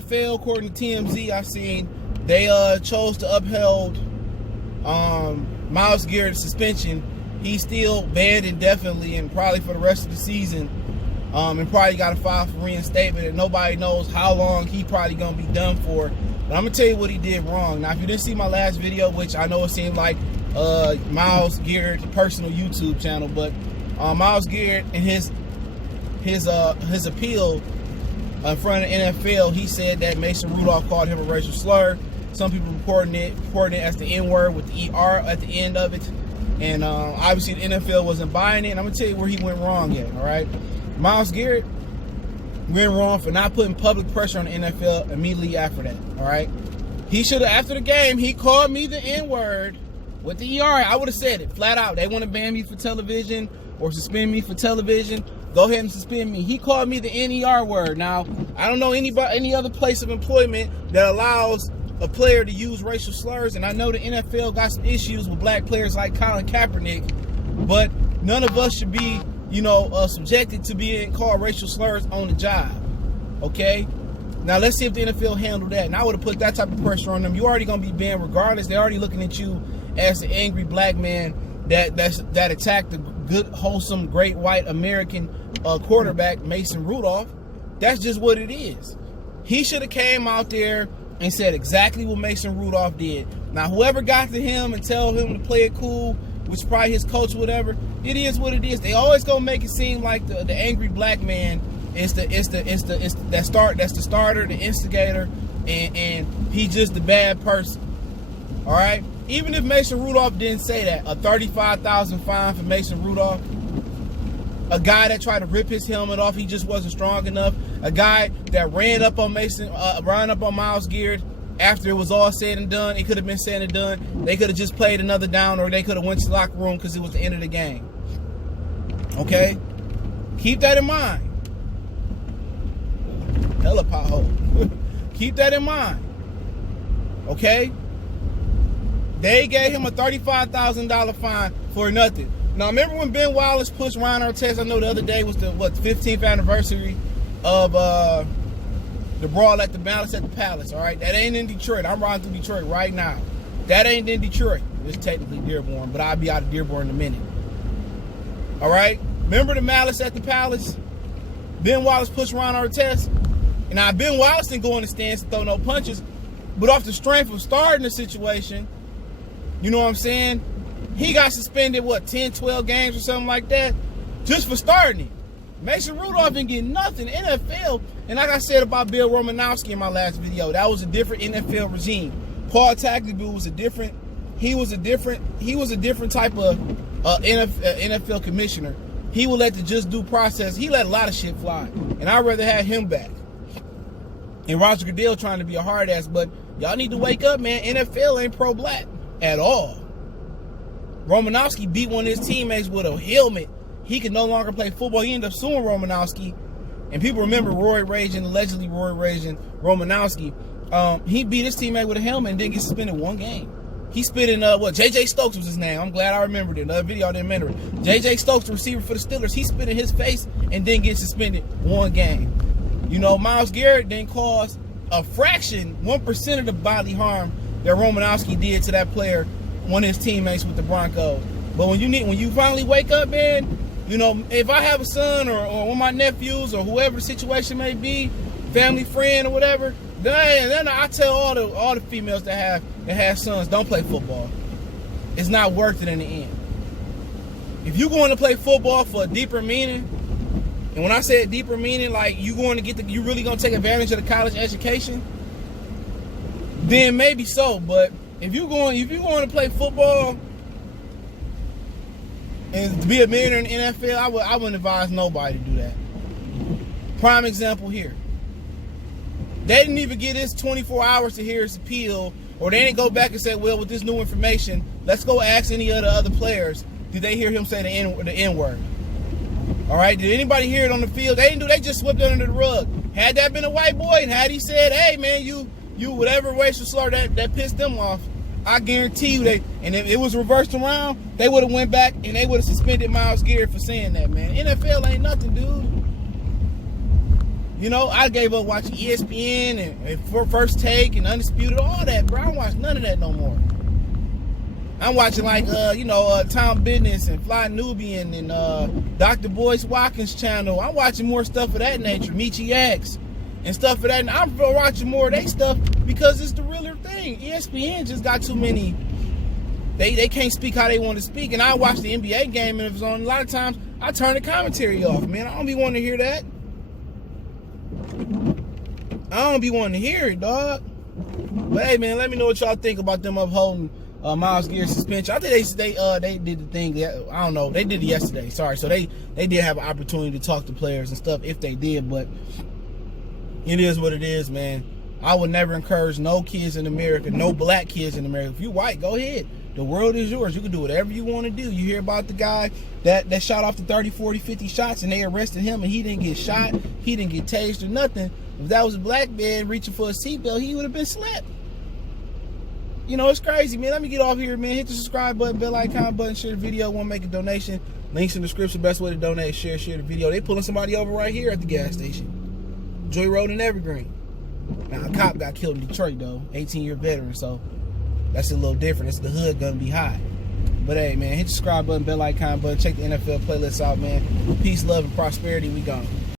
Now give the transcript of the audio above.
NFL, according to TMZ, I seen they chose to uphold Myles Garrett's suspension. He's still banned indefinitely and probably for the rest of the season. And probably got to file for reinstatement, and nobody knows how long he probably gonna be done for. But I'm gonna tell you what he did wrong. Now, if you didn't see my last video, which I know it seemed like Myles Garrett's personal YouTube channel, but Myles Garrett and his appeal in front of the NFL, he said that Mason Rudolph called him a racial slur. Some people reporting it as the N-word with the ER at the end of it. And obviously the NFL wasn't buying it. And I'm going to tell you where he went wrong at, all right? Myles Garrett went wrong for not putting public pressure on the NFL immediately after that, all right? He should have, after the game, he called me the N-word with the ER. I would have said it flat out. They want to ban me for television or suspend me for television. Go ahead and suspend me. He called me the NER word. Now, I don't know any other place of employment that allows a player to use racial slurs, and I know the NFL got some issues with black players like Colin Kaepernick, but none of us should be, subjected to being called racial slurs on the job, okay? Now, let's see if the NFL handled that, and I would have put that type of pressure on them. You're already going to be banned regardless. They're already looking at you as an angry black man that attacked the good, wholesome, great white American quarterback, Mason Rudolph. That's just what it is. He should have came out there and said exactly what Mason Rudolph did. Now, whoever got to him and tell him to play it cool, which is probably his coach, whatever, it is what it is. They always gonna make it seem like the angry black man is the starter, the instigator, and he's just the bad person. All right. Even if Mason Rudolph didn't say that, a $35,000 fine for Mason Rudolph, a guy that tried to rip his helmet off, he just wasn't strong enough. A guy that ran up on Myles Garrett after it was all said and done. It could have been said and done. They could have just played another down, or they could have went to the locker room because it was the end of the game. Okay? Keep that in mind. Hella pothole. Keep that in mind. Okay? They gave him a $35,000 fine for nothing. Now, remember when Ben Wallace pushed Ron Artest? I know the other day was the 15th anniversary of the brawl at the Myles at the Palace, all right? That ain't in Detroit. I'm riding through Detroit right now. That ain't in Detroit. It's technically Dearborn, but I'll be out of Dearborn in a minute. All right? Remember the Myles at the Palace? Ben Wallace pushed Ron Artest. And now, Ben Wallace didn't go in the stands and throw no punches, but off the strength of starting the situation, you know what I'm saying? He got suspended, 10, 12 games or something like that, just for starting it. Mason Rudolph didn't get nothing. NFL, and like I said about Bill Romanowski in my last video, that was a different NFL regime. Paul Tagliabue was a different type of NFL commissioner. He would let the just due process. He let a lot of shit fly, and I'd rather have him back. And Roger Goodell trying to be a hard ass, but y'all need to wake up, man. NFL ain't pro-black at all. Romanowski beat one of his teammates with a helmet. He could no longer play football. He ended up suing Romanowski. And people remember allegedly Roy Raging Romanowski. He beat his teammate with a helmet and didn't get suspended one game. He spit in, J.J. Stokes was his name. I'm glad I remembered it. Another video I didn't remember it. J.J. Stokes, the receiver for the Steelers, he spit in his face and didn't get suspended one game. Myles Garrett didn't cause a fraction, 1% of the bodily harm that Romanowski did to that player, one of his teammates with the Broncos. But when you finally wake up, man, if I have a son or one of my nephews or whoever the situation may be, family friend or whatever, then I tell all the females that have sons, don't play football. It's not worth it in the end. If you're going to play football for a deeper meaning, and when I say a deeper meaning, like you really gonna take advantage of the college education, then maybe so. But if you're going to play football and to be a millionaire in the NFL, I wouldn't advise nobody to do that. Prime example here. They didn't even get his 24 hours to hear his appeal, or they didn't go back and say, well, with this new information, let's go ask any of the other players, did they hear him say the N-word? All right, did anybody hear it on the field? They didn't do. They just swept it under the rug. Had that been a white boy, and had he said, hey, man, you whatever racial slur that pissed them off, I guarantee you and if it was reversed around, they would have went back and they would have suspended Myles Garrett for saying that, man. NFL ain't nothing, dude. You know, I gave up watching ESPN and First Take and Undisputed, all that, bro. I don't watch none of that no more. I'm watching like, Tom Business and Fly Nubian and Dr. Boyce Watkins channel. I'm watching more stuff of that nature, Michi X and stuff of that. I'm watching more of their stuff because it's the realer thing. ESPN just got too many. They can't speak how they want to speak. And I watch the NBA game and if it's on, a lot of times I turn the commentary off, man. I don't be wanting to hear that. I don't be wanting to hear it, dog. But hey, man, let me know what y'all think about them upholding Myles Garrett's suspension. I think they did the thing. I don't know. They did it yesterday. Sorry. So they did have an opportunity to talk to players and stuff if they did. But it is what it is, man. I would never encourage no kids in America, no black kids in America. If you're white, go ahead. The world is yours. You can do whatever you want to do. You hear about the guy that shot off the 30, 40, 50 shots and they arrested him and he didn't get shot. He didn't get tased or nothing. If that was a black man reaching for a seatbelt, he would have been slapped. You know, it's crazy, man. Let me get off here, man. Hit the subscribe button, bell icon button, share the video. Want to make a donation? Links in the description. Best way to donate, share the video. They pulling somebody over right here at the gas station. Joy Road and Evergreen. Now, a cop got killed in Detroit, though. 18-year veteran, so that's a little different. It's the hood gonna be hot. But hey, man, hit the subscribe button, bell icon button. Check the NFL playlist out, man. Peace, love, and prosperity. We gone.